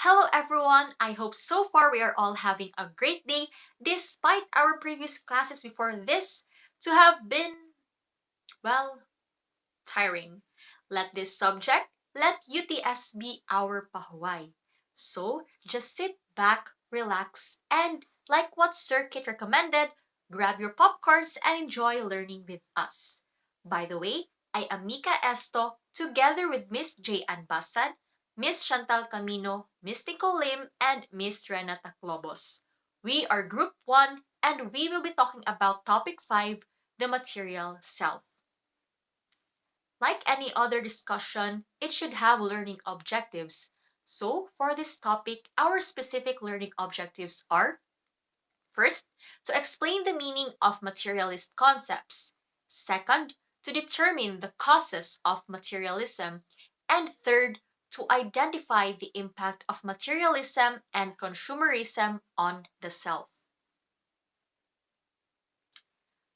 Hello everyone! I hope so far we are all having a great day despite our previous classes before this to have been, well, tiring. Let UTS be our pahuway. So just sit back, relax, and like what Circuit recommended, grab your popcorns and enjoy learning with us. By the way, I am Mikka Esto together with Miss J. and Basan, Miss Chantal Camino, Miss Nicole Lim, and Miss Rhena Taclobos. We are Group 1 and we will be talking about Topic 5, the material self. Like any other discussion, it should have learning objectives. So, for this topic, our specific learning objectives are: first, to explain the meaning of materialist concepts; second, to determine the causes of materialism; and third, to identify the impact of materialism and consumerism on the self.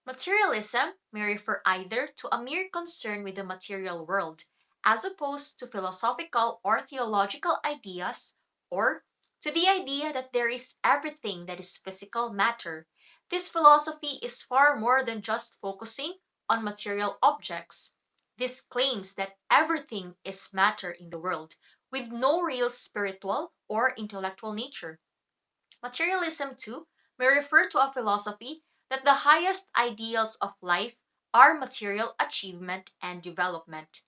Materialism may refer either to a mere concern with the material world, as opposed to philosophical or theological ideas, or to the idea that there is everything that is physical matter. This philosophy is far more than just focusing on material objects. This claims that everything is matter in the world, with no real spiritual or intellectual nature. Materialism, too, may refer to a philosophy that the highest ideals of life are material achievement and development.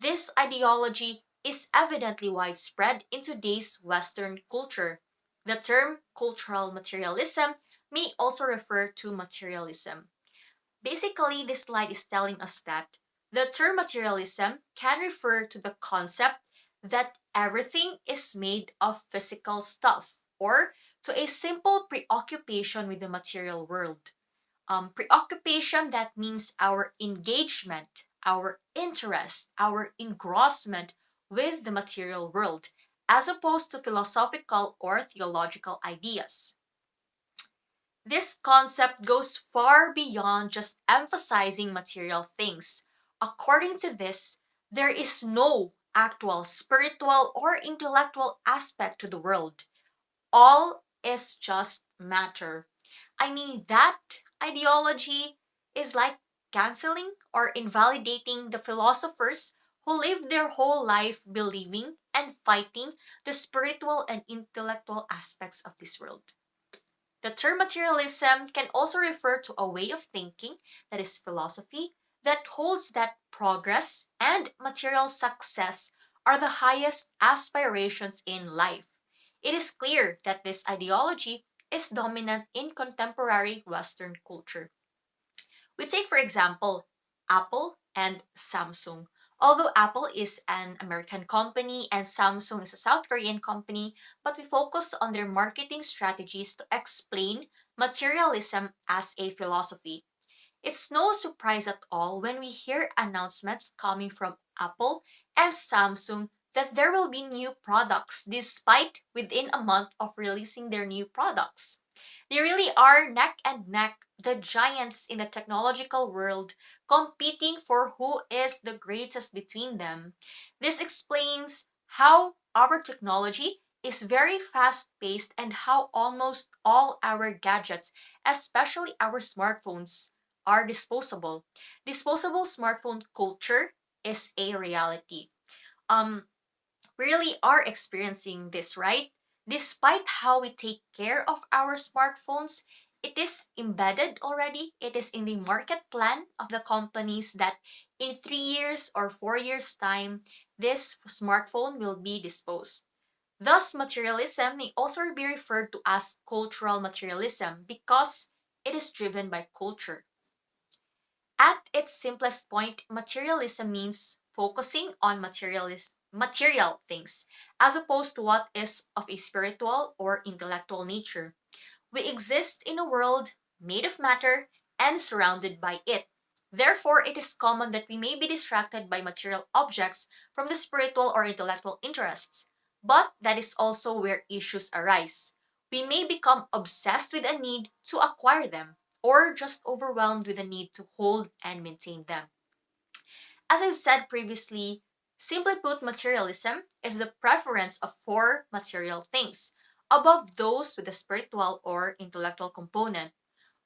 This ideology is evidently widespread in today's Western culture. The term cultural materialism may also refer to materialism. Basically, this slide is telling us that the term materialism can refer to the concept that everything is made of physical stuff, or to a simple preoccupation with the material world. Preoccupation that means our engagement, our interest, our engrossment with the material world, as opposed to philosophical or theological ideas. This concept goes far beyond just emphasizing material things. According to this, there is no actual spiritual or intellectual aspect to the world. All is just matter. I mean, that ideology is like canceling or invalidating the philosophers who lived their whole life believing and fighting the spiritual and intellectual aspects of this world. The term materialism can also refer to a way of thinking, that is philosophy, that holds that progress and material success are the highest aspirations in life. It is clear that this ideology is dominant in contemporary Western culture. We take, for example, Apple and Samsung. Although Apple is an American company and Samsung is a South Korean company, but we focus on their marketing strategies to explain materialism as a philosophy. It's no surprise at all when we hear announcements coming from Apple and Samsung that there will be new products despite within a month of releasing their new products. They really are neck and neck, the giants in the technological world, competing for who is the greatest between them. This explains how our technology is very fast paced and how almost all our gadgets, especially our smartphones, are disposable. Disposable smartphone culture is a reality. Um, we really are experiencing this, right? Despite how we take care of our smartphones, it is embedded already. It is in the market plan of the companies that in 3 years or 4 years' time, this smartphone will be disposed. Thus, materialism may also be referred to as cultural materialism because it is driven by culture. At its simplest point, materialism means focusing on material things, as opposed to what is of a spiritual or intellectual nature. We exist in a world made of matter and surrounded by it. Therefore, it is common that we may be distracted by material objects from the spiritual or intellectual interests. But that is also where issues arise. We may become obsessed with a need to acquire them, or just overwhelmed with a need to hold and maintain them. As I've said previously, Simply put, materialism is the preference of for material things above those with a spiritual or intellectual component.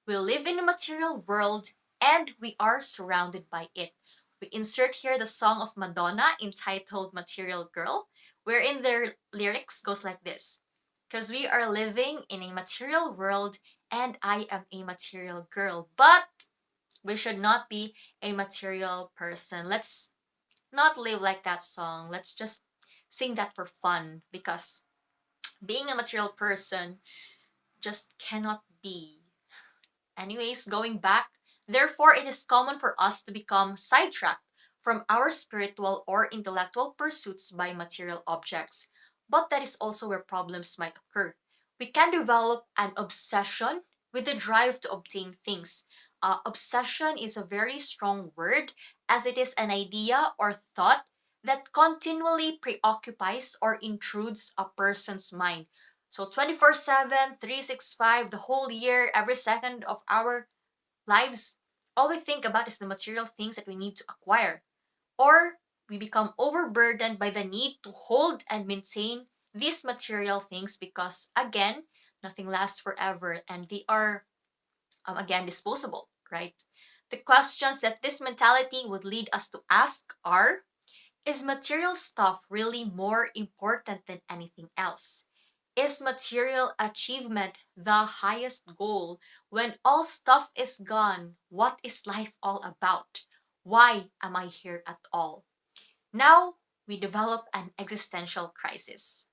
We live in a material world and we are surrounded by it. We insert here the song of Madonna entitled Material Girl, wherein their lyrics goes like this. Because we are living in a material world and I am a material girl, but we should not be a material person. Let's not live like that song. Let's just sing that for fun because being a material person just cannot be. Anyways, going back, therefore, it is common for us to become sidetracked from our spiritual or intellectual pursuits by material objects. But that is also where problems might occur. We can develop an obsession with the drive to obtain things. Obsession is a very strong word as it is an idea or thought that continually preoccupies or intrudes a person's mind. So 24/7, 365, the whole year, every second of our lives, all we think about is the material things that we need to acquire. Or we become overburdened by the need to hold and maintain these material things because, again, nothing lasts forever and they are, again, disposable, right? The questions that this mentality would lead us to ask are: is material stuff really more important than anything else? Is material achievement the highest goal? When all stuff is gone, what is life all about? Why am I here at all? Now we develop an existential crisis.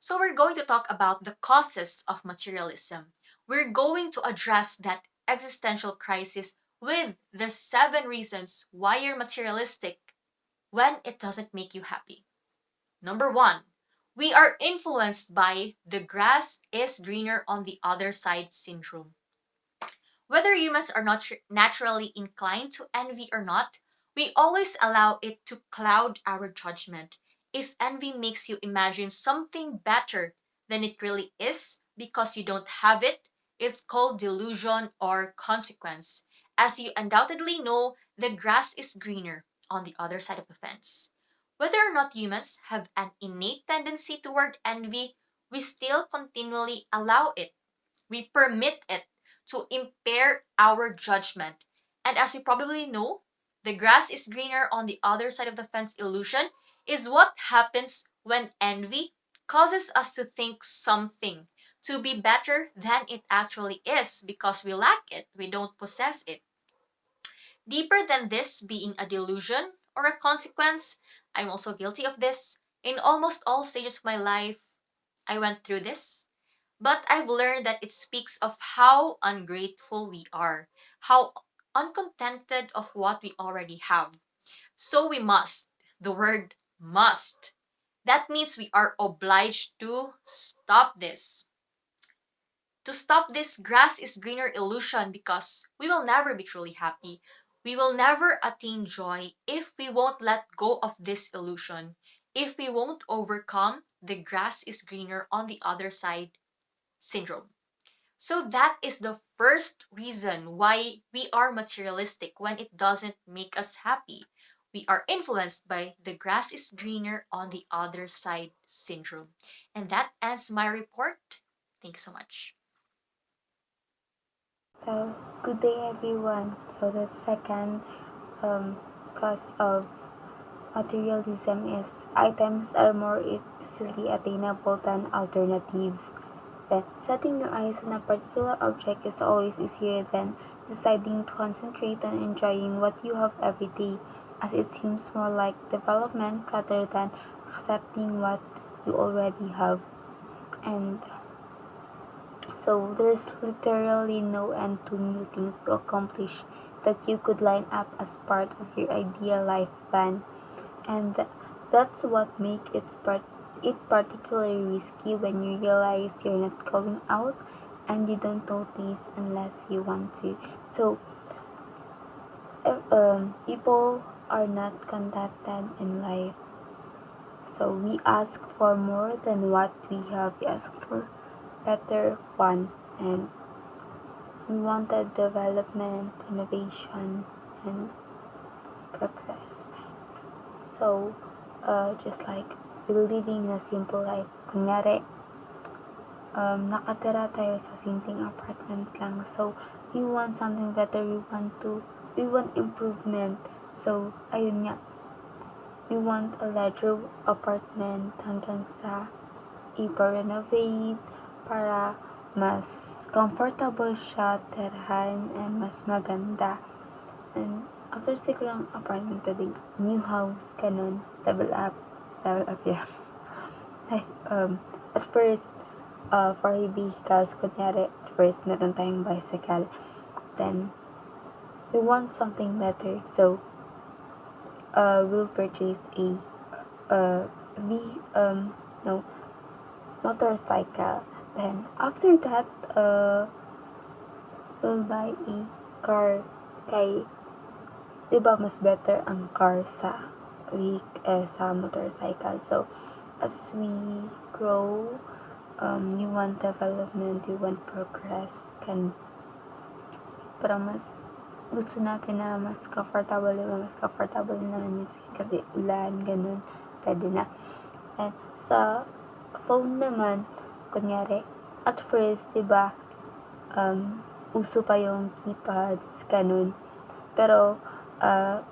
So we're going to talk about the causes of materialism. We're going to address that existential crisis with the 7 reasons why you're materialistic when it doesn't make you happy. Number one, we are influenced by the grass is greener on the other side syndrome. Whether humans are not naturally inclined to envy or not, we always allow it to cloud our judgment. If envy makes you imagine something better than it really is because you don't have it, it's called delusion or consequence. As you undoubtedly know, the grass is greener on the other side of the fence. Whether or not humans have an innate tendency toward envy, we still continually allow it. We permit it to impair our judgment. And as you probably know, the grass is greener on the other side of the fence illusion is what happens when envy causes us to think something to be better than it actually is because we lack it, we don't possess it. Deeper than this being a delusion or a consequence, I'm also guilty of this. In almost all stages of my life, I went through this. But I've learned that it speaks of how ungrateful we are, how uncontented of what we already have. So we must, the word must. That means we are obliged to stop this. To stop this grass is greener illusion because we will never be truly happy. We will never attain joy if we won't let go of this illusion, if we won't overcome the grass is greener on the other side syndrome. So that is the first reason why we are materialistic when it doesn't make us happy. We are influenced by the grass is greener on the other side syndrome. And that ends my report. Thank you so much. So, good day everyone. So, the second cause of materialism is items are more easily attainable than alternatives. Then, setting your eyes on a particular object is always easier than deciding to concentrate on enjoying what you have every day, as it seems more like development rather than accepting what you already have. And so there's literally no end to new things to accomplish that you could line up as part of your ideal life plan. And that's what makes it particularly risky when you realize you're not going out and you don't notice unless you want to. So people are not contented in life. So we ask for more than what we have. We ask for better one, and we wanted development, innovation, and progress. So, just like we're living in a simple life. Kunyari, nakatira tayo sa simpleng apartment lang. So, we want something better. We want improvement. So, ayun nga, we want a larger apartment hanggang sa ipa-renovate para mas comfortable siya tirahan and mas maganda. And after siguro ng apartment, pwedeng new house, ganun, level up yan. Like, at first, for vehicles, kunyari, at first, meron tayong bicycle. Then, we want something better. So, we'll purchase a, no, motorcycle. Then, after that, we'll buy a car. Kay, diba mas better ang car sa motorcycle. So, as we grow, we want development, we want progress, para mas gusto natin na mas comfortable, diba? Mas comfortable naman yun kasi ulan, ganun, pwede na. And sa phone naman, kunyari, at first, diba, uso pa yung keypads, ganun. Pero,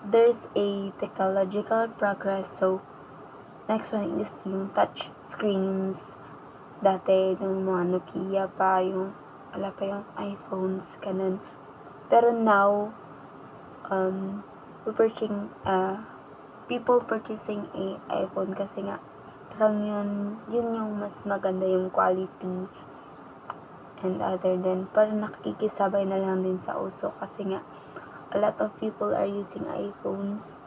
there's a technological progress, so, next one is yung touch screens. Dati, nung mga Nokia pa, wala pa yung iPhones, ganun. Pero now, people purchasing a iPhone kasi nga, parang yun yung mas maganda yung quality and other than, parang nakikisabay na lang din sa uso kasi nga, a lot of people are using iPhones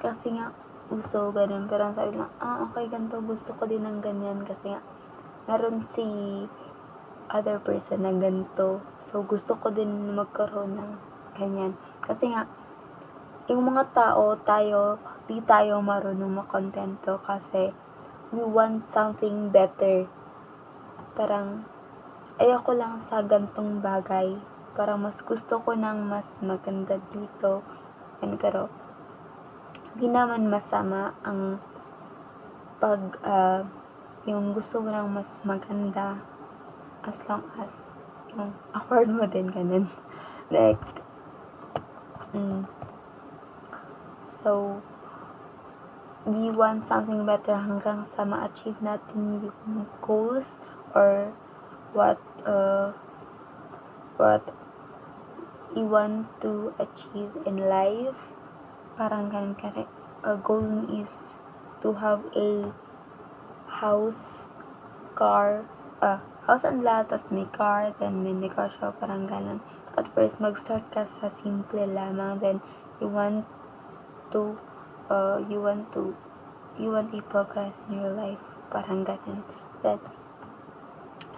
kasi nga, uso, ganun. Pero sabi lang, okay, ganito, gusto ko din ng ganyan kasi nga, meron si other person na ganito. So, gusto ko din magkaroon ng ganyan. Kasi nga, yung mga tao, di tayo marunong makontento kasi we want something better. Parang, ayoko lang sa gantong bagay. Parang mas gusto ko ng mas maganda dito. Pero, di naman masama ang yung gusto mo lang mas maganda as long as yung afford mo din, ganun. Like, so, we want something better hanggang sa ma-achieve natin yung goals or what we want to achieve in life. Parang ganun kare. A goal is to have a house, house and lot, tas may car, then may negosyo, parang ganun. At first, mag-start ka sa simple lamang, then you want a progress in your life, parang ganun. Then,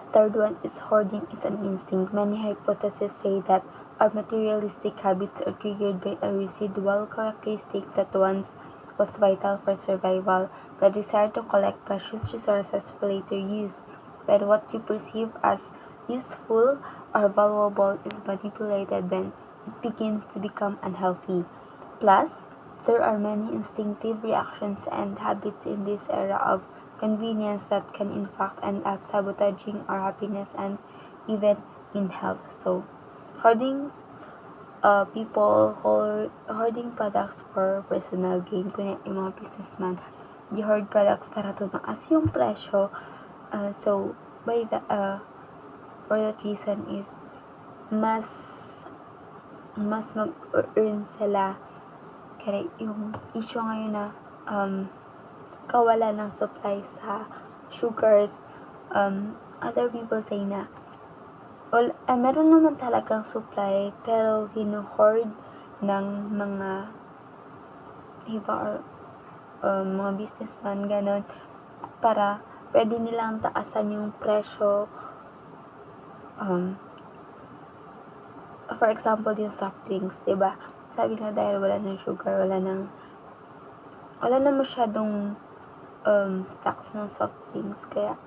third one is hoarding is an instinct. Many hypotheses say that our materialistic habits are triggered by a residual characteristic that once was vital for survival, the desire to collect precious resources for later use. When what you perceive as useful or valuable is manipulated, then it begins to become unhealthy. Plus, there are many instinctive reactions and habits in this era of convenience that can in fact end up sabotaging our happiness and even in health. So, hoarding hoarding products for personal gain. Kunya yung mga businessman, they hoard products para tumaas yung presyo. So, for that reason is, mas mag-earn sila. Kaya yung issue ngayon na, kawalan ng supply sa sugars, other people say na, meron naman talagang supply, pero hino-hoard ng mga iba or mga businessman, ganon, para pwede nilang taasan yung presyo. For example, yung soft drinks, diba? Sabi nga dahil wala ng sugar, wala na masyadong stocks ng soft drinks, kaya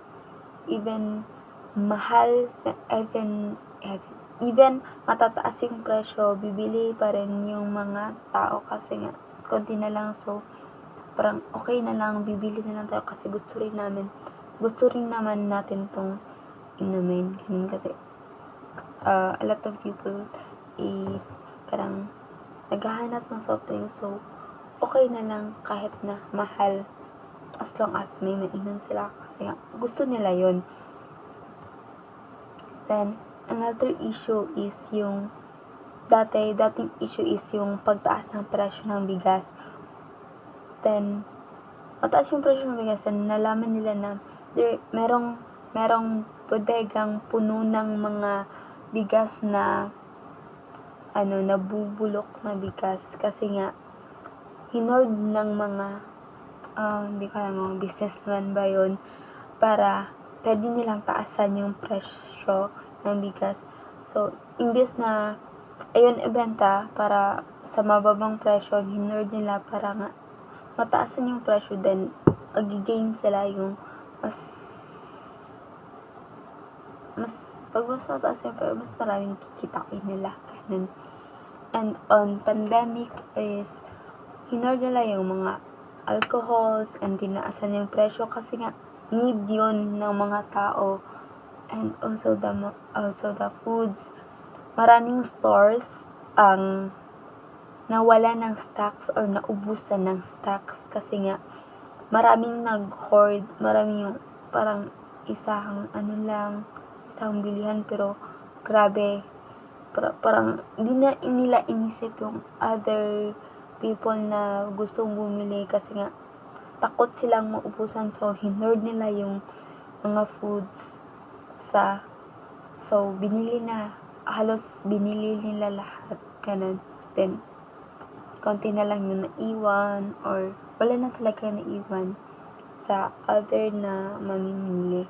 even mahal, even matataas yung presyo, bibili pa rin yung mga tao kasi nga konti na lang. So, parang okay na lang, bibili na lang tayo kasi gusto rin naman natin tong inumin. Ganun kasi, a lot of people is parang naghahanap ng soft drinks, so okay na lang kahit na mahal as long as may mainom sila kasi nga gusto nila yon. Then another issue is yung dating issue is yung pagtaas ng presyo ng bigas. Then mataas yung presyo ng bigas, and nalaman nila na merong bodegang puno ng mga bigas na nabubulok na bigas kasi nga hinord ng mga hindi ko alam, mga businessman ba yun, para pwede nilang taasan yung presyo ng bigas. So imbes na ayun ibenta para sa mababang presyo, hinord nila para nga mataasan yung presyo, then agi-gain sila yung mas pag mas mataas yung presyo, mas maraming kikitain nila. Ganun. And on pandemic is hinord nila yung mga alcohols and tinaasan yung presyo kasi nga need yun ng mga tao. And also the foods, maraming stores ang nawala ng stocks or naubusan ng stocks kasi nga maraming nag-hoard, maraming yung parang isang bilihan, pero grabe, parang hindi na nila inisip yung other people na gustong bumili kasi nga takot silang maubusan, so hinord nila yung mga foods so halos binili nila lahat, ganun. Then konti na lang yung naiwan or wala na talaga naiwan sa other na mamimili.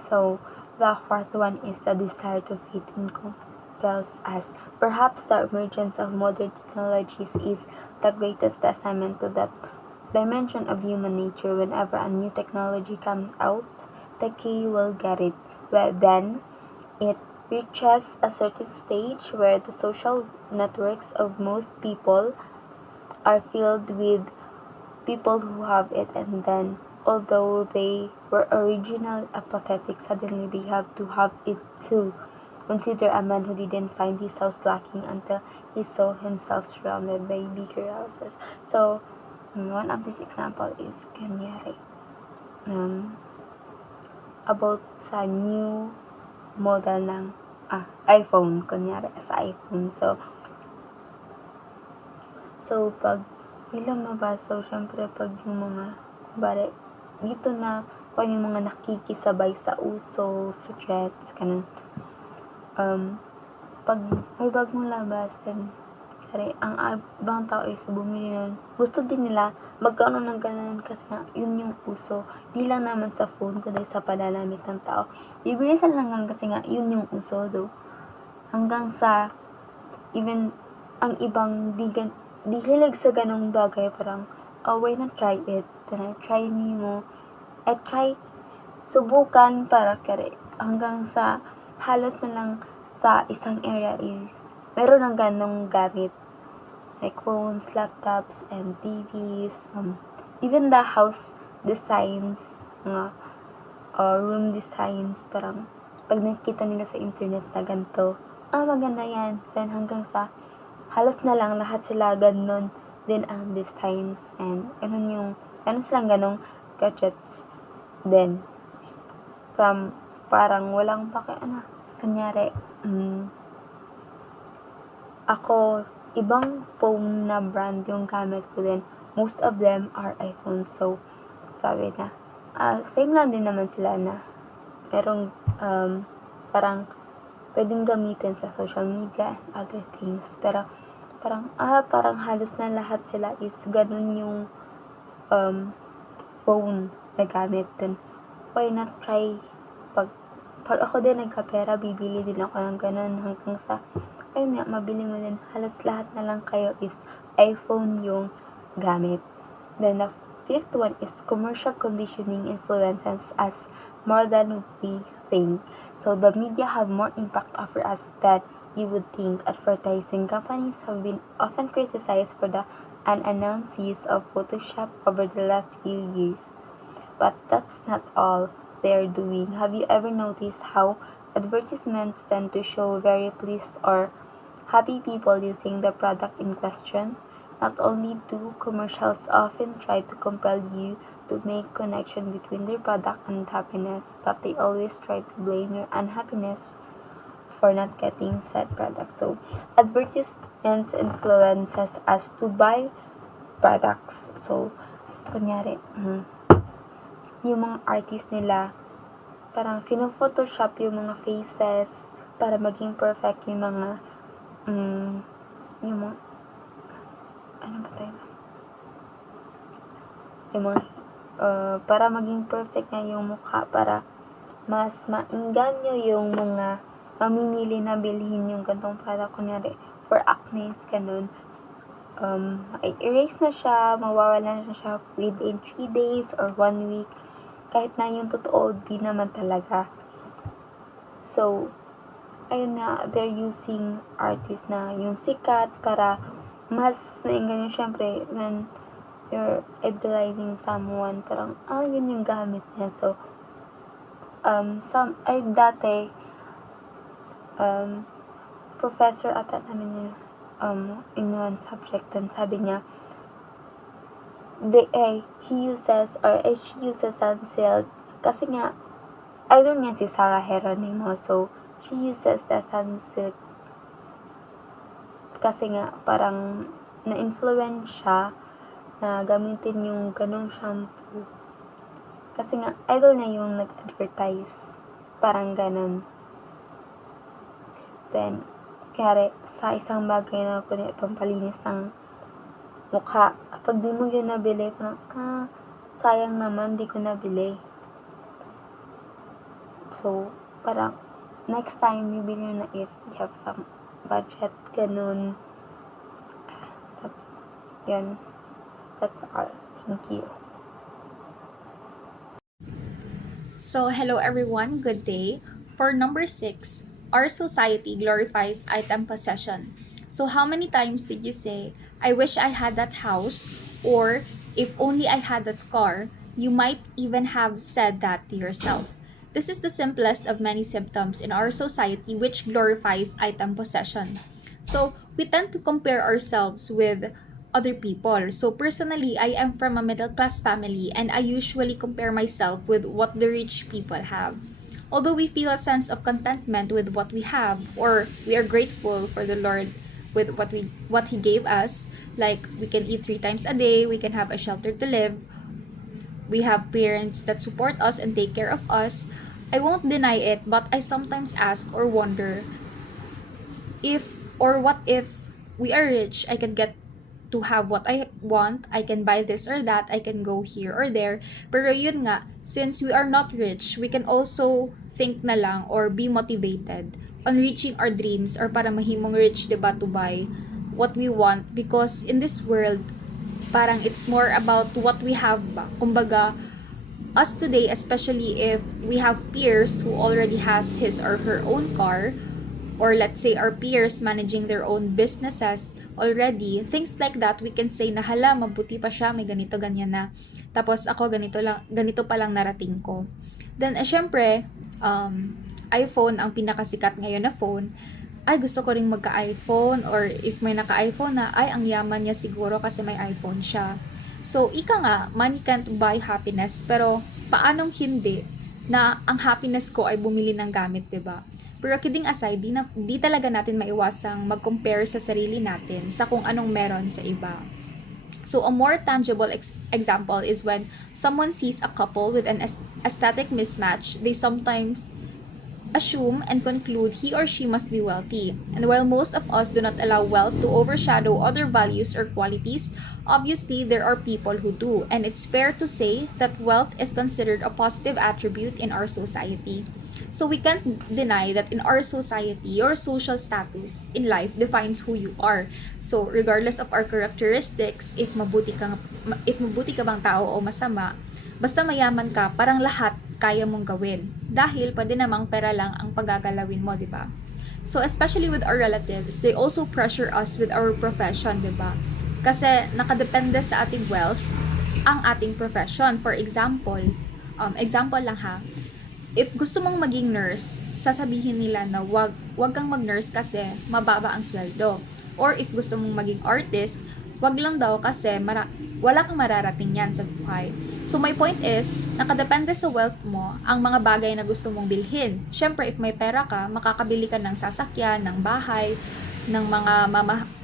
So the fourth one is the desire to fit in compels us. Perhaps the emergence of modern technologies is the greatest testament to that dimension of human nature. Whenever a new technology comes out, the key will get it. Well, then it reaches a certain stage where the social networks of most people are filled with people who have it, and then although they were originally apathetic, suddenly they have to have it too. Consider a man who didn't find his house lacking until he saw himself surrounded by bigger houses. So one of this example is kunyari about sa new model ng iPhone, kunyari sa iPhone. So pag may lumabas, so syempre pag yung mga kumbari dito na kung yung mga nakikisabay sa uso, sa threads, ganun, pag may bagong labas, then kaya ang ibang tao is bumili nun, gusto din nila magkaroon ng ganun kasi nga yun yung uso. Di lang naman sa phone kundi sa palalamit ng tao, bibili sila ng ganun kasi nga yun yung uso. Hanggang sa even ang ibang di hilig sa ganung bagay, parang why not try it, then try mo subukan para kare hanggang sa halos na lang sa isang area is meron ng ganong gamit like phones, laptops, and TVs, even the house designs, mga room designs, parang pag nakita nila sa internet na ganito, maganda yan, then hanggang sa halos na lang lahat sila ganon din ang designs, and ganun silang ganong gadgets. Then from parang walang kunyari ako ibang phone na brand yung gamit ko, then most of them are iPhone. So sabi na same lang din naman sila na merong parang pwedeng gamitin sa social media and other things, pero parang halos na lahat sila is ganun yung phone na gamit. Then why not try, pag ako din nagkapera, bibili din ako ng ganun, hanggang sa ayun nga, mabili mo din. Halos lahat na lang kayo is iPhone yung gamit. Then the fifth one is commercial conditioning influences us more than we think. So the media have more impact over us than you would think. Advertising companies have been often criticized for the unannounced use of Photoshop over the last few years. But that's not all they're doing. Have you ever noticed how advertisements tend to show very pleased or happy people using the product in question? Not only do commercials often try to compel you to make connection between their product and happiness, but they always try to blame your unhappiness for not getting said product. So, advertisements influences us to buy products. So, kunyari, yung mga artist nila, parang photoshop yung mga faces para maging perfect yung mga, yung mga, ano ba tayo? Yung mga, para maging perfect nga yung mukha, para mas maingganyo yung mga mamimili na bilhin yung gantong product. Kunyari, for acne, ganun. I-erase na siya, mawawala na siya within 3 days or 1 week. Kahit na yung totoo, di naman talaga. So, ayun nga, they're using artists na yung sikat para mas maingganyo. Syempre, when you're idolizing someone, parang, yun yung gamit niya. So, dati, professor ata namin yun, in one subject, then sabi niya, she uses sunsilk, kasi nga, idol niya si Sarah Geronimo, so, she uses the sunsilk, kasi nga, parang, na-influence siya, na gamitin yung ganong shampoo, kasi nga, idol niya yung nag-advertise, parang ganon. Then, kaya sa isang bagay na kunya pampalinis ng mukha, pag di mo yun nabili, parang, sayang naman, di ko nabili. So, parang, next time, bibili na if you have some budget, ganun. That's all. Thank you. So, hello everyone, good day. For number 6, our society glorifies item possession. So, how many times did you say, I wish I had that house, or if only I had that car? You might even have said that to yourself. This is the simplest of many symptoms in our society which glorifies item possession. So, we tend to compare ourselves with other people. So personally, I am from a middle class family and I usually compare myself with what the rich people have. Although we feel a sense of contentment with what we have, or we are grateful for the Lord with what he gave us, like we can eat 3 times a day, we can have a shelter to live, we have parents that support us and take care of us. I won't deny it, but I sometimes ask or wonder what if we are rich, I can get to have what I want, I can buy this or that, I can go here or there. Pero yun nga, since we are not rich, we can also think na lang or be motivated on reaching our dreams or para mahimong rich, diba, to buy what we want. Because in this world, parang it's more about what we have ba. Kumbaga, us today, especially if we have peers who already has his or her own car, or let's say our peers managing their own businesses already, things like that, we can say na hala, mabuti pa siya, may ganito, ganyan na. Tapos ako, ganito pa lang narating ko. Then, syempre, iPhone ang pinakasikat ngayon na phone. Ay, gusto ko ring magka-iPhone, or if may naka-iPhone na, ay, ang yaman niya siguro kasi may iPhone siya. So, ika nga, money can't buy happiness, pero paanong hindi na ang happiness ko ay bumili ng gamit, diba? Pero kidding aside, di talaga natin maiwasang mag-compare sa sarili natin sa kung anong meron sa iba. So a more tangible example is when someone sees a couple with an aesthetic mismatch, they sometimes assume and conclude he or she must be wealthy. And while most of us do not allow wealth to overshadow other values or qualities, obviously there are people who do. And it's fair to say that wealth is considered a positive attribute in our society. So we can't deny that in our society, your social status in life defines who you are. So regardless of our characteristics, if mabuti ka bang tao o masama, basta mayaman ka, parang lahat kaya mong gawin. Dahil pwede namang pera lang ang pagagalawin mo, di ba? So especially with our relatives, they also pressure us with our profession, di ba? Kasi nakadepende sa ating wealth ang ating profession. For example, example lang ha, if gusto mong maging nurse, sasabihin nila na wag kang mag-nurse kasi mababa ang sweldo. Or if gusto mong maging artist, wag lang daw kasi wala kang mararating yan sa buhay. So my point is, nakadepende sa wealth mo ang mga bagay na gusto mong bilhin. Syempre, if may pera ka, makakabili ka ng sasakyan, ng bahay, ng mga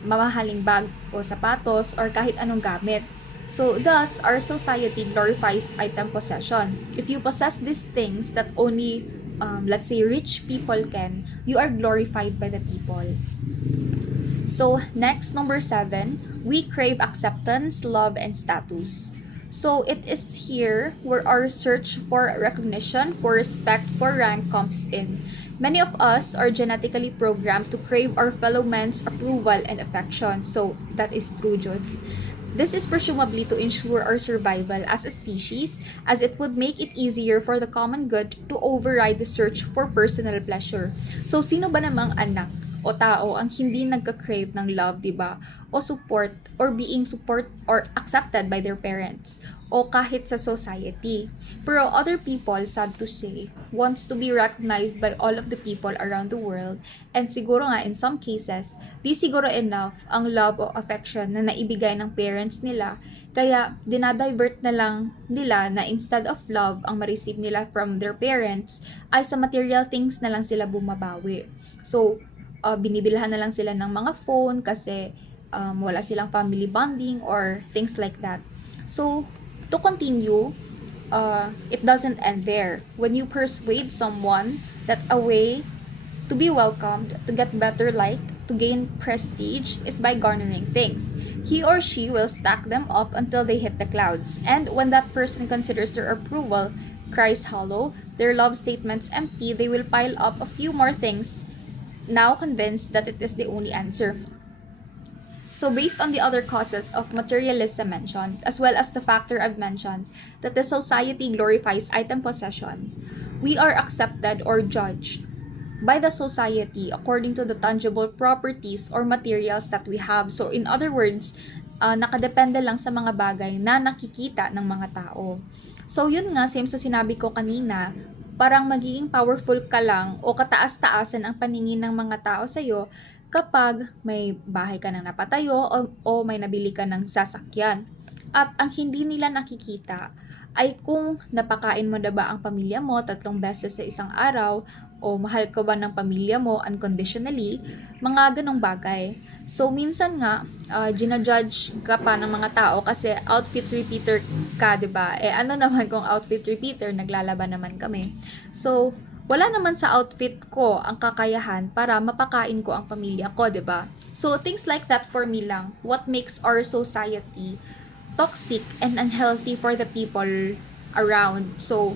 mamahaling bag o sapatos or kahit anong gamit. So, thus, our society glorifies item possession. If you possess these things that only, let's say, rich people can, you are glorified by the people. So, next, number 7, we crave acceptance, love, and status. So, it is here where our search for recognition, for respect, for rank comes in. Many of us are genetically programmed to crave our fellow men's approval and affection. So, that is true, Jud. This is presumably to ensure our survival as a species, as it would make it easier for the common good to override the search for personal pleasure. So, sino ba namang anak o tao ang hindi nagka-crave ng love, di ba? O support, or being support or accepted by their parents, o kahit sa society. Pero other people, sad to say, wants to be recognized by all of the people around the world, and siguro nga in some cases, di siguro enough ang love o affection na naibigay ng parents nila, kaya dinadivert na lang nila na instead of love ang ma-receive nila from their parents, ay sa material things na lang sila bumabawi. So, binibilhan na lang sila ng mga phone kasi wala silang family bonding or things like that. So, to continue, it doesn't end there. When you persuade someone that a way to be welcomed, to get better liked, to gain prestige is by garnering things. He or she will stack them up until they hit the clouds. And when that person considers their approval cries hollow, their love statements empty, they will pile up a few more things, now convinced that it is the only answer. So based on the other causes of materialism mentioned, as well as the factor I've mentioned, that the society glorifies item possession, we are accepted or judged by the society according to the tangible properties or materials that we have. So in other words, nakadepende lang sa mga bagay na nakikita ng mga tao. So yun nga, same sa sinabi ko kanina, parang magiging powerful ka lang o kataas-taasan ang paningin ng mga tao sa'yo kapag may bahay ka nang napatayo o may nabili ka ng sasakyan. At ang hindi nila nakikita ay kung napakain mo na ba ang pamilya mo 3 beses sa isang araw o mahal ka ba ng pamilya mo unconditionally, mga ganong bagay. So, minsan nga, ginajudge ka pa ng mga tao kasi outfit repeater ka, diba? Ano naman kung outfit repeater, naglalaban naman kami. So, wala naman sa outfit ko ang kakayahan para mapakain ko ang pamilya ko, diba? So, things like that for me lang, what makes our society toxic and unhealthy for the people around. So,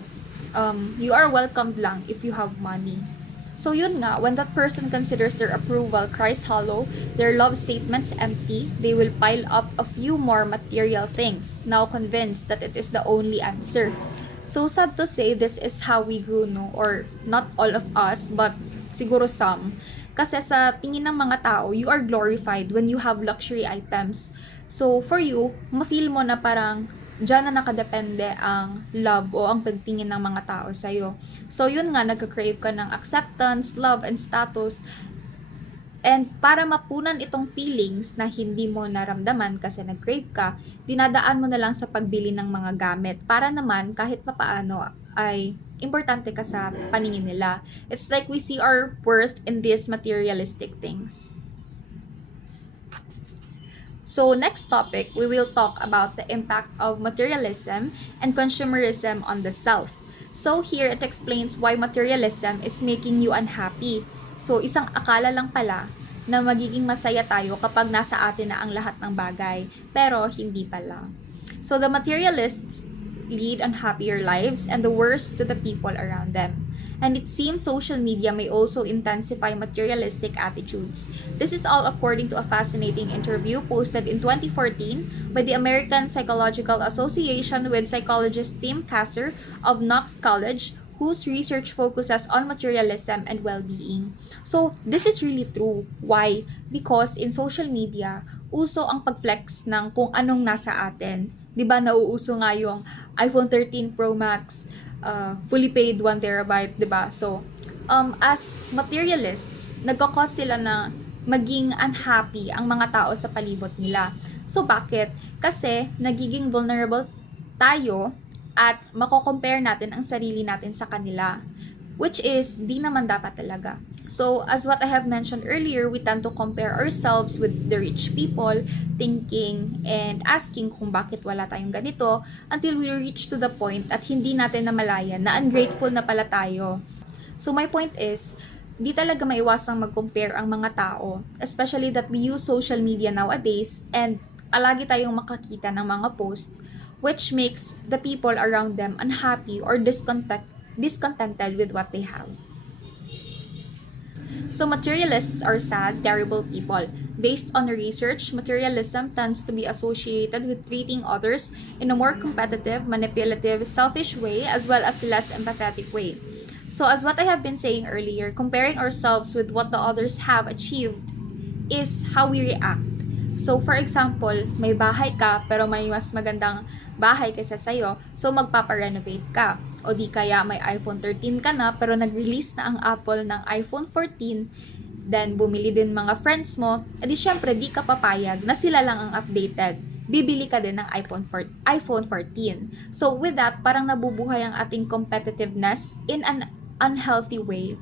you are welcomed lang if you have money. So yun nga, when that person considers their approval cries hollow, their love statements empty, they will pile up a few more material things, now convinced that it is the only answer. So sad to say, this is how we grew, no? Or not all of us, but siguro some. Kasi sa tingin ng mga tao, you are glorified when you have luxury items. So for you, ma-feel mo na parang diyan na nakadepende ang love o ang pagtingin ng mga tao sa'yo. So, yun nga, nagka-crave ka ng acceptance, love, and status. And para mapunan itong feelings na hindi mo naramdaman kasi nag-crave ka, dinadaan mo na lang sa pagbili ng mga gamit para naman kahit papaano ay importante ka sa paningin nila. It's like we see our worth in these materialistic things. So next topic, we will talk about the impact of materialism and consumerism on the self. So here, it explains why materialism is making you unhappy. So isang akala lang pala na magiging masaya tayo kapag nasa atin na ang lahat ng bagay, pero hindi pala. So the materialists lead unhappier lives and the worst to the people around them. And it seems social media may also intensify materialistic attitudes. This is all according to a fascinating interview posted in 2014 by the American Psychological Association with psychologist Tim Kasser of Knox College, whose research focuses on materialism and well-being. So, this is really true. Why? Because in social media, uso ang pag-flex ng kung anong nasa atin. 'Di ba nauuso nga yung iPhone 13 Pro Max, fully paid 1 terabyte, 'di ba? So, as materialists, nagko-cause sila na maging unhappy ang mga tao sa palibot nila. So, bakit? Kasi nagiging vulnerable tayo at mako-compare natin ang sarili natin sa kanila, which is di naman dapat talaga. So, as what I have mentioned earlier, we tend to compare ourselves with the rich people, thinking and asking kung bakit wala tayong ganito until we reach to the point at hindi natin namalayan na ungrateful na pala tayo. So, my point is, di talaga maiwasang mag-compare ang mga tao, especially that we use social media nowadays and palagi tayong makakita ng mga posts which makes the people around them unhappy or discontented with what they have. So materialists are sad, terrible people. Based on research, materialism tends to be associated with treating others in a more competitive, manipulative, selfish way as well as less empathetic way. So as what I have been saying earlier, comparing ourselves with what the others have achieved is how we react. So for example, may bahay ka pero may mas magandang bahay kaysa sa'yo, so magpaparenovate ka. O di kaya may iPhone 13 ka na pero nag-release na ang Apple ng iPhone 14, then bumili din mga friends mo, edi syempre di ka papayag na sila lang ang updated. Bibili ka din ng iPhone 14. So with that, parang nabubuhay ang ating competitiveness in an unhealthy way.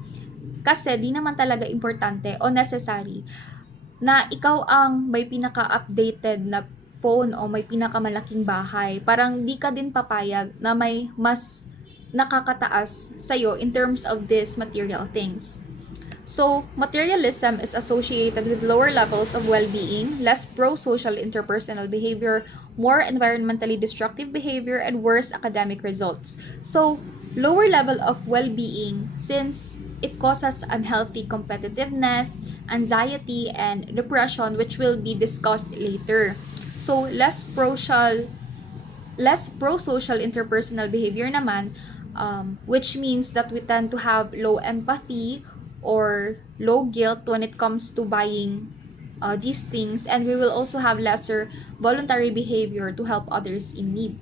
Kasi di naman talaga importante o necessary na ikaw ang may pinaka-updated na phone o may pinakamalaking bahay. Parang di ka din papayag na may mas nakakataas sa'yo in terms of these material things. So, materialism is associated with lower levels of well-being, less pro-social interpersonal behavior, more environmentally destructive behavior, and worse academic results. So, lower level of well-being since it causes unhealthy competitiveness, anxiety, and depression, which will be discussed later. So, less pro-social interpersonal behavior naman, which means that we tend to have low empathy or low guilt when it comes to buying these things, and we will also have lesser voluntary behavior to help others in need.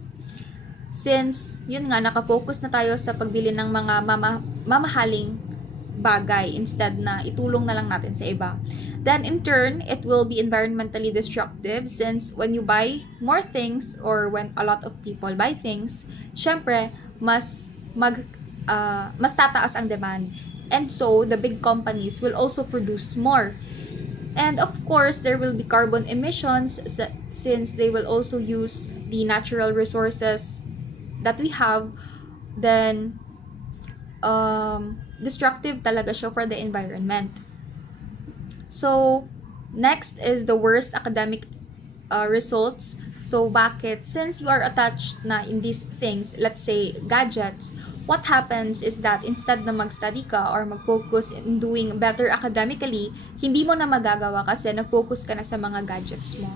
Since, yun nga, nakafocus na tayo sa pagbili ng mga mamahaling bagay instead na itulong na lang natin sa iba. Then in turn, it will be environmentally destructive since when you buy more things or when a lot of people buy things, syempre, mas tataas ang demand. And so, the big companies will also produce more. And of course, there will be carbon emissions since they will also use the natural resources that we have. Then, destructive talaga siya for the environment. So, next is the worst academic results. So, bakit? Since you are attached na in these things, let's say gadgets, what happens is that instead na mag-study ka or mag-focus in doing better academically, hindi mo na magagawa kasi nag-focus ka na sa mga gadgets mo.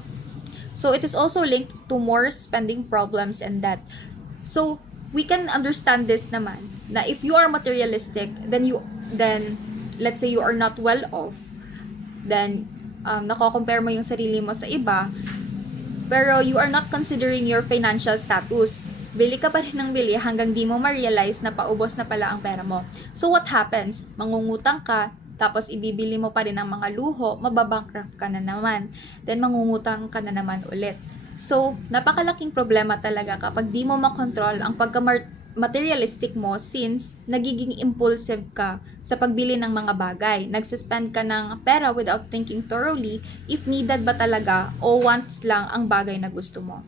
So, it is also linked to more spending problems and debt. So, we can understand this naman, na if you are materialistic, then let's say you are not well off, then, nako-compare mo yung sarili mo sa iba, pero you are not considering your financial status. Bili ka pa rin ng bili hanggang di mo ma-realize na paubos na pala ang pera mo. So what happens? Mangungutang ka, tapos ibibili mo pa rin ang mga luho, mababankrupt ka na naman. Then mangungutang ka na naman ulit. So, napakalaking problema talaga kapag di mo makontrol ang pagka-materialistic mo since nagiging impulsive ka sa pagbili ng mga bagay. Nagsispend ka ng pera without thinking thoroughly if needed ba talaga o wants lang ang bagay na gusto mo.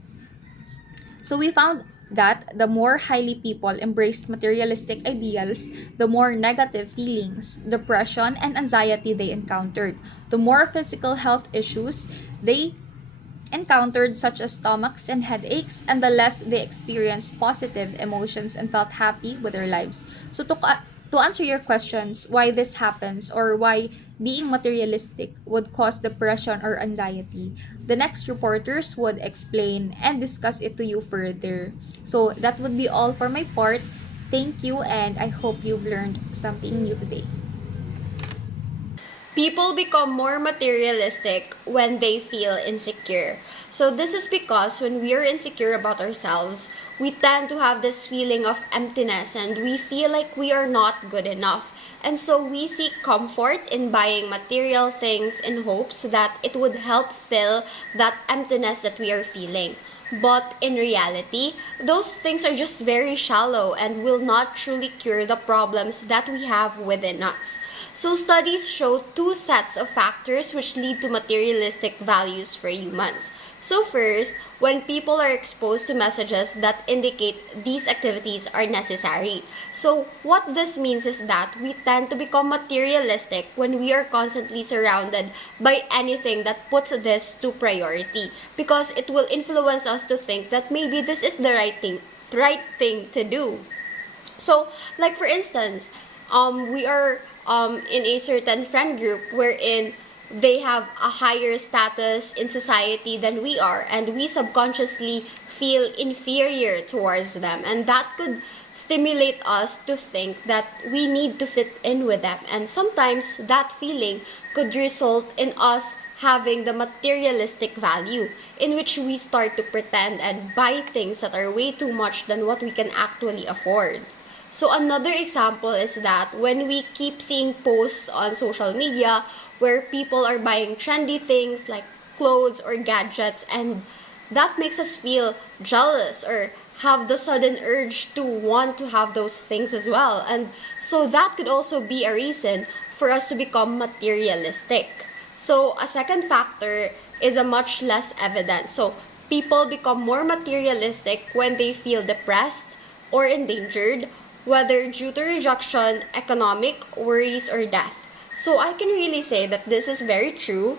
So, we found that the more highly people embraced materialistic ideals, the more negative feelings, depression, and anxiety they encountered. The more physical health issues they encountered, such as stomachs and headaches, and the less they experienced positive emotions and felt happy with their lives. So to answer your questions, why this happens or why being materialistic would cause depression or anxiety, the next reporters would explain and discuss it to you further. So that would be all for my part. Thank you, and I hope you've learned something new today. People become more materialistic when they feel insecure. So this is because when we are insecure about ourselves, we tend to have this feeling of emptiness and we feel like we are not good enough. And so we seek comfort in buying material things in hopes that it would help fill that emptiness that we are feeling. But in reality, those things are just very shallow and will not truly cure the problems that we have within us. So studies show two sets of factors which lead to materialistic values for humans. So first, when people are exposed to messages that indicate these activities are necessary. So what this means is that we tend to become materialistic when we are constantly surrounded by anything that puts this to priority, because it will influence us to think that maybe this is the right thing to do. So, like for instance, we are in a certain friend group wherein they have a higher status in society than we are, and we subconsciously feel inferior towards them, and that could stimulate us to think that we need to fit in with them, and sometimes that feeling could result in us having the materialistic value in which we start to pretend and buy things that are way too much than what we can actually afford. So another example is that when we keep seeing posts on social media where people are buying trendy things like clothes or gadgets, and that makes us feel jealous or have the sudden urge to want to have those things as well. And so that could also be a reason for us to become materialistic. So a second factor is a much less evident. So people become more materialistic when they feel depressed or endangered, whether due to rejection, economic worries, or death. So I can really say that this is very true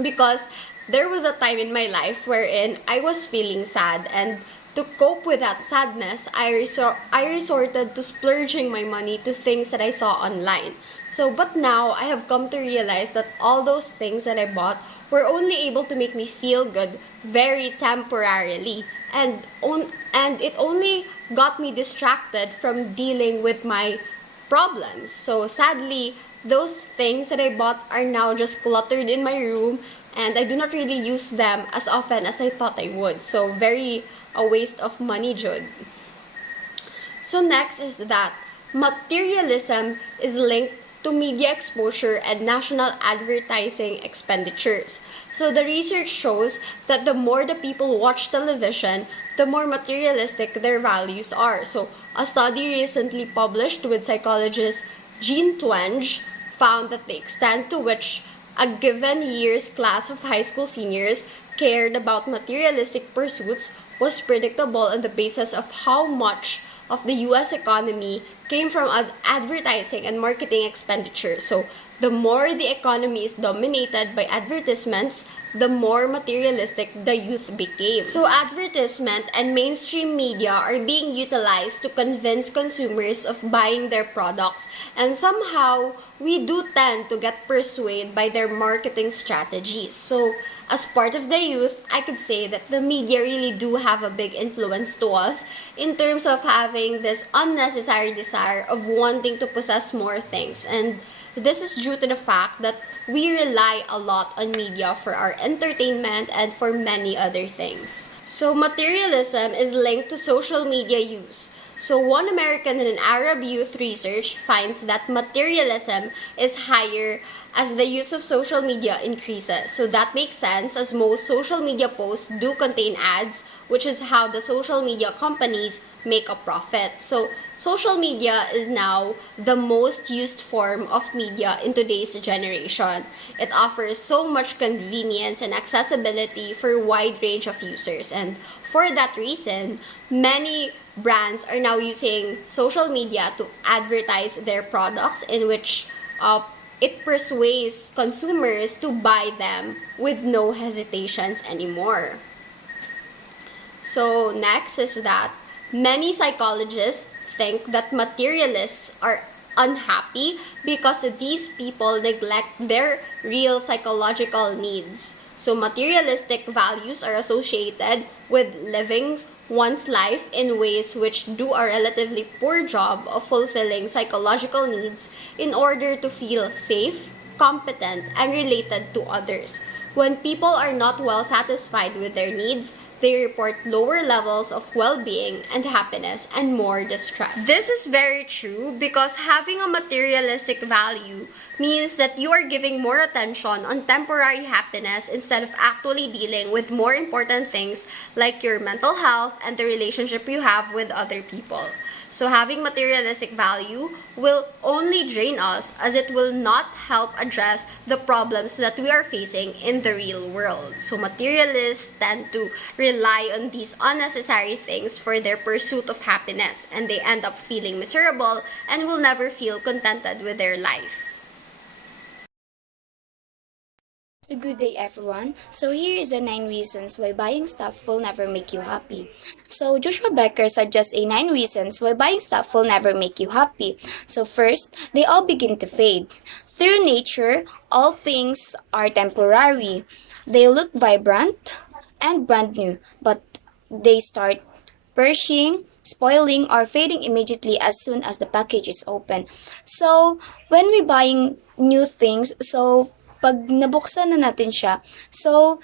because there was a time in my life wherein I was feeling sad, and to cope with that sadness, I resorted to splurging my money to things that I saw online. So, but now I have come to realize that all those things that I bought were only able to make me feel good very temporarily, and it only got me distracted from dealing with my problems. So sadly, those things that I bought are now just cluttered in my room, and I do not really use them as often as I thought I would. So very a waste of money, Jude. So next is that materialism is linked to media exposure and national advertising expenditures. So the research shows that the more the people watch television, the more materialistic their values are. So a study recently published with psychologist Jean Twenge found that the extent to which a given year's class of high school seniors cared about materialistic pursuits was predictable on the basis of how much of the US economy came from advertising and marketing expenditure. So the more the economy is dominated by advertisements, the more materialistic the youth became. So advertisement and mainstream media are being utilized to convince consumers of buying their products, and somehow we do tend to get persuaded by their marketing strategies. So as part of the youth, I could say that the media really do have a big influence to us in terms of having this unnecessary desire of wanting to possess more things. And this is due to the fact that we rely a lot on media for our entertainment and for many other things. So materialism is linked to social media use. So one American and Arab youth research finds that materialism is higher as the use of social media increases. So that makes sense, as most social media posts do contain ads, which is how the social media companies make a profit. So social media is now the most used form of media in today's generation. It offers so much convenience and accessibility for a wide range of users, and for that reason, many brands are now using social media to advertise their products, in which it persuades consumers to buy them with no hesitations anymore. So next is that many psychologists think that materialists are unhappy because these people neglect their real psychological needs. So materialistic values are associated with living one's life in ways which do a relatively poor job of fulfilling psychological needs in order to feel safe, competent, and related to others. When people are not well satisfied with their needs, they report lower levels of well-being and happiness and more distress. This is very true because having a materialistic value means that you are giving more attention on temporary happiness instead of actually dealing with more important things like your mental health and the relationship you have with other people. So having materialistic value will only drain us as it will not help address the problems that we are facing in the real world. So materialists tend to rely on these unnecessary things for their pursuit of happiness, and they end up feeling miserable and will never feel contented with their life. So good day everyone. So here is the 9 reasons why buying stuff will never make you happy. So Joshua Becker suggests 9 reasons why buying stuff will never make you happy. So first, they all begin to fade. Through nature, all things are temporary. They look vibrant and brand new, but they start perishing, spoiling, or fading immediately as soon as the package is open. So when we buying new things, so pag nabuksan na natin siya, so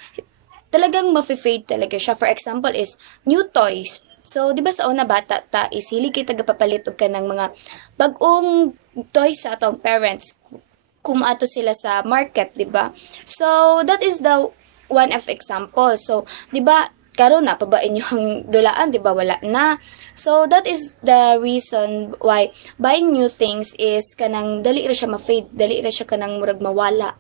talagang mafe-fade talaga siya. For example is new toys. So, di ba sa una bata ta is hilig kay tagapapalit og ka ng mga bag-ong toys sa atong parents kung ato sila sa market, di ba? So, that is the one of example. So, di ba karon na pabain yung dulaan, di ba wala na. So that is the reason why buying new things is kanang dali ra siya ma-fade, dali ra siya kanang murag mawala.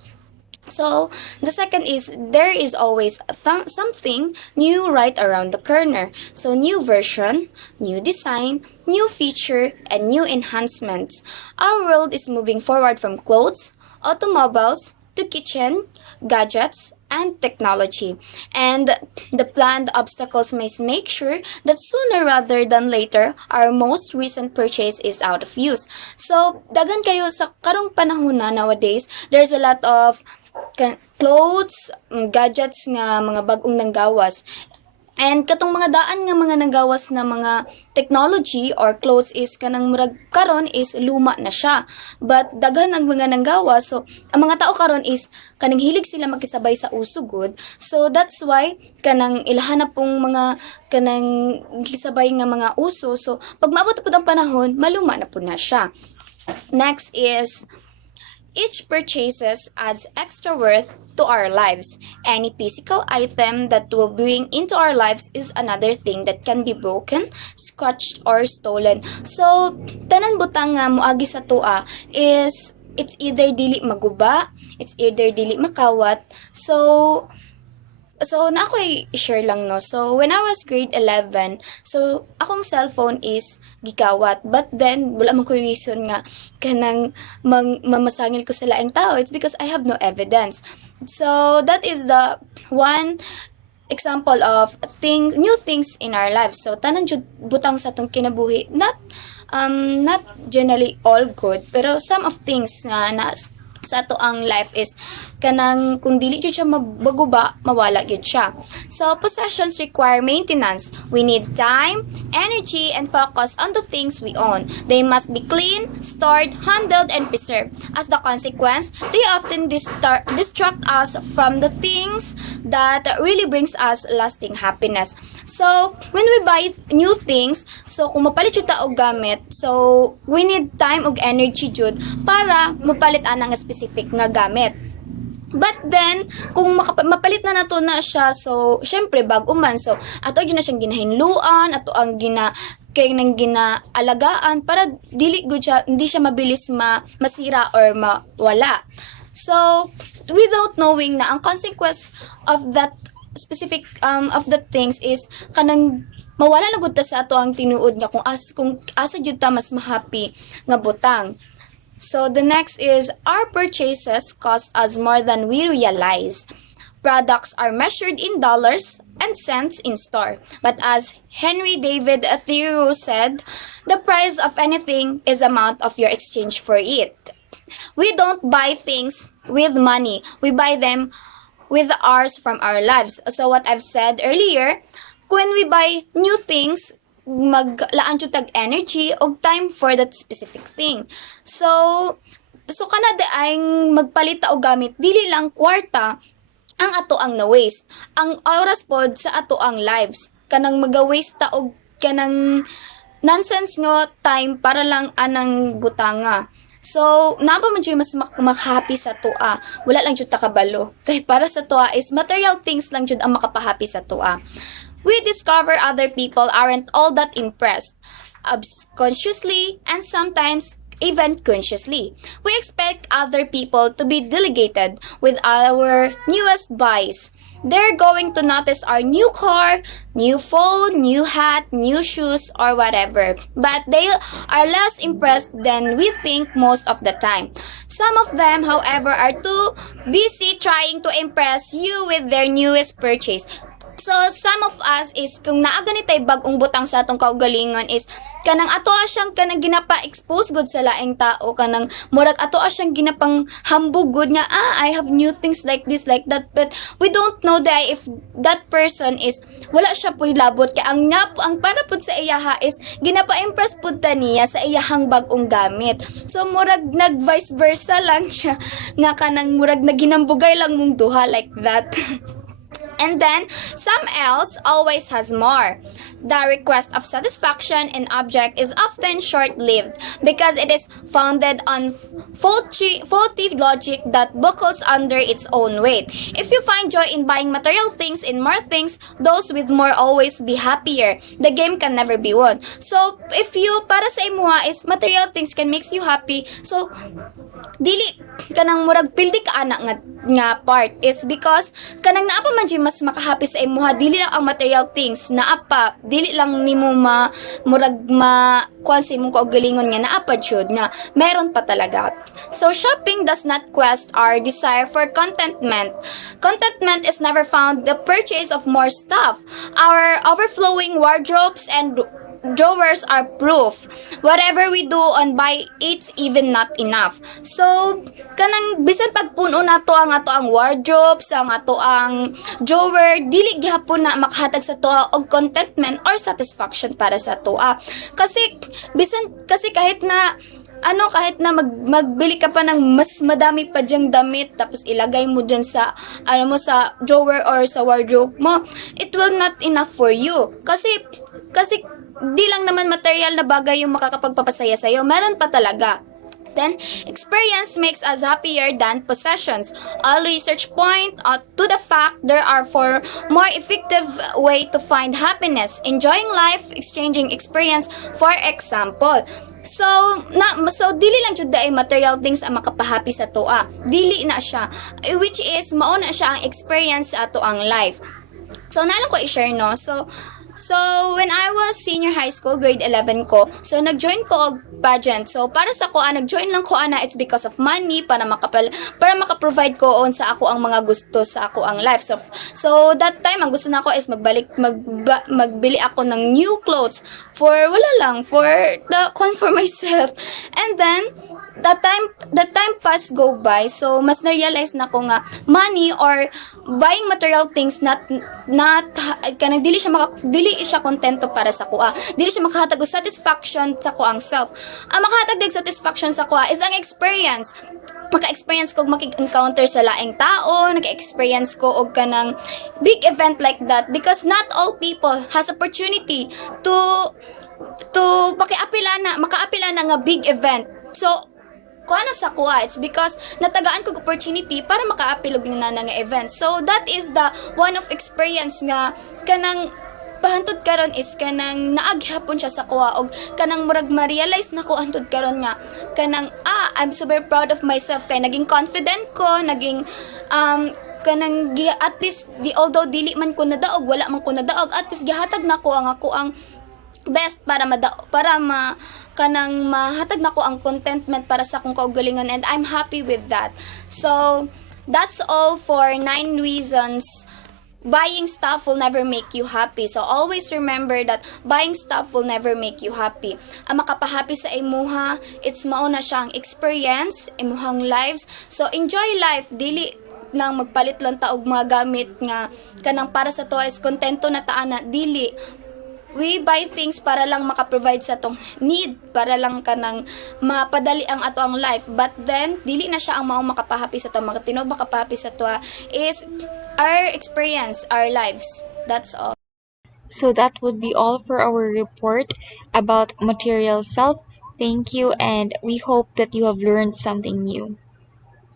So, the second is there is always something new right around the corner. So, new version, new design, new feature, and new enhancements. Our world is moving forward from clothes, automobiles, to kitchen, gadgets, and technology. And the planned obstacles must make sure that sooner rather than later, our most recent purchase is out of use. So, dagan kayo sa karong panahon na nowadays, there's a lot of clothes, gadgets nga mga bagong nanggawas. And katong mga daan nga mga nanggawas na mga technology or clothes is kanang murag karon is luma na siya. But daghan ang mga nanggawas, so ang mga tao karon is kanang hilig sila makisabay sa usugod. So that's why kanang ilahan na pong mga kanang kisabay nga mga uso. So pag maabot pud ang panahon, maluma na pud na siya. Next is each purchases adds extra worth to our lives. Any physical item that will bring into our lives is another thing that can be broken, scratched, or stolen. So, tanan butang nga moagi sa tua is it's either dili maguba, it's either dili makawat. So na ako i-share lang no. So when I was grade 11, so akong cellphone is gikawat. But then wala man ko reason nga kanang mamasangil ko sa laing tao. It's because I have no evidence. So that is the one example of new things in our lives. So tanan jud butang sa tong kinabuhi, not generally all good, pero some of things nga na sa ato ang life is kanang kung dili jud siya mabaguba, mawala jud siya. So possessions require maintenance. We need time, energy, and focus on the things we own. They must be clean, stored, handled, and preserved. As the consequence, they often distract us from the things that really brings us lasting happiness. So when we buy new things, so kung mapalit jud ta og gamit, so we need time og energy jud para mapalit ana nga specific nga gamit. But then, kung mapalit na nato na siya, so, syempre, bago man. So, ato na siyang ginahinluan, ato ang kay nang ginaalagaan para dili good siya, hindi siya mabilis masira or mawala. So, without knowing na ang consequence of that specific of that things is kanang mawala na gud ta sa ato ang tinuod nga kung asa jud ta mas ma-happy nga butang. So the next is our purchases cost us more than we realize. Products are measured in dollars and cents in store. But as Henry David Thoreau said, the price of anything is the amount of your exchange for it. We don't buy things with money. We buy them with hours from our lives. So what I've said earlier, when we buy new things, maglaan jud tag energy og time for that specific thing. So So kana de ay magpalit ta og gamit dili lang kwarta ang ato ang na-waste. Ang oras pod sa ato ang lives. Kanang maga-waste ta og kanang nonsense nga time para lang anang butanga. So, napa man jud mas makahappy sa tua. Wala lang jud ta kabalo. Kay para sa tua is material things lang jud ang makapahappy sa tua. We discover other people aren't all that impressed, subconsciously and sometimes even consciously. We expect other people to be delegated with our newest buys. They're going to notice our new car, new phone, new hat, new shoes, or whatever. But they are less impressed than we think most of the time. Some of them, however, are too busy trying to impress you with their newest purchase. So, some of us is, kung naa ganitay bagong butang sa atong kaugalingon is, kanang ato siyang kanang ginapa-expose good sa laing tao, kanang murag ato siyang ginapang hambog good nga, I have new things like this, like that, but we don't know that if that person is, wala siya po'y labot, kaya ang para pud sa iyaha is, ginapa-impress pud ta niya sa iyahang bagong gamit. So, murag nag-vice versa lang siya, nga kanang murag naginambugay lang mong duha, like that. And then, some else always has more. The request of satisfaction in object is often short-lived because it is founded on faulty logic that buckles under its own weight. If you find joy in buying material things in more things, those with more always be happier. The game can never be won. So, if you, para sa imuha is material things can makes you happy, so, dili kanang murag pildi ka anak nga part is because kanang naa pa man jud mas makahappy sa imuha, dili lang ang material things naa pa, dili lang nimo murag kuan sa imong kaugalingon nga naa pa jud nga meron pa talaga. So shopping does not quest our desire for contentment. Contentment is never found the purchase of more stuff. Our overflowing wardrobes and drawers are proof. Whatever we do on buy, it's even not enough. So, kanang bisan pagpuno nato ang ato ang wardrobe, ang ato ang drawer, dili gihapon na makahatag sa toa og contentment or satisfaction para sa toa. Kasi kahit na magbili ka pa ng mas madami pa diyang damit tapos ilagay mo dyan sa sa drawer or sa wardrobe mo, it will not enough for you. Kasi di lang naman material na bagay yung makakapagpapasaya sa'yo. Meron pa talaga. Then, experience makes us happier than possessions. All research point to the fact there are four more effective way to find happiness. Enjoying life, exchanging experience, for example. So dili lang jud ay material things ang makapahappy sa toa. Dili na siya, which is mao na siya ang experience sa ato ang life. So nalang ko i-share no. So, when I was senior high school, grade 11 ko, so nag-join ko og pageant. So, para sa ko, nag-join lang ko it's because of money, para maka-provide ko on sa ako ang mga gusto sa ako ang life. So that time, ang gusto na ko is magbili ako ng new clothes for myself. And then, the time pass go by, so mas na-realize na ko nga money or buying material things not kanang dili siya kontento para sa kuha, dili siya makahatag og satisfaction sa kuang self. Ang makahatag og satisfaction sa kuha is ang experience. Maka-experience ko makig-encounter sa laing tao, naka-experience ko og kanang big event like that, because not all people has opportunity to makaapila na nga big event. So kuana sa kuha, it's because natagaan ko opportunity para makaapilog ng nga event. So that is the one of experience nga kanang pahantod karon is kanang naaghapon siya sa kuha og kanang murag ma-realize na ko hantod karon nga kanang I'm super proud of myself kay naging confident ko, naging kanang at least although dili man ko nadaog, wala man ko nadaog, at least gihatag na ko ang ako ang best para kanang mahatag na ko ang contentment para sa akong kaugalingon, and I'm happy with that. So that's all for 9 reasons buying stuff will never make you happy. So always remember that buying stuff will never make you happy. Ang makapahappy sa imuha, it's mao na siyang experience imuhang lives. So enjoy life, dili nang magpalit lang ta og mga gamit nga kanang para sa to is kontento na taana, dili We buy things para lang maka-provide sa tong need, para lang kanang mapadali ang ato ang life. But then, dili na siya ang maong makapahapi sa to. Tinuod makapahapi sa to is our experience, our lives. That's all. So that would be all for our report about material self. Thank you, and we hope that you have learned something new.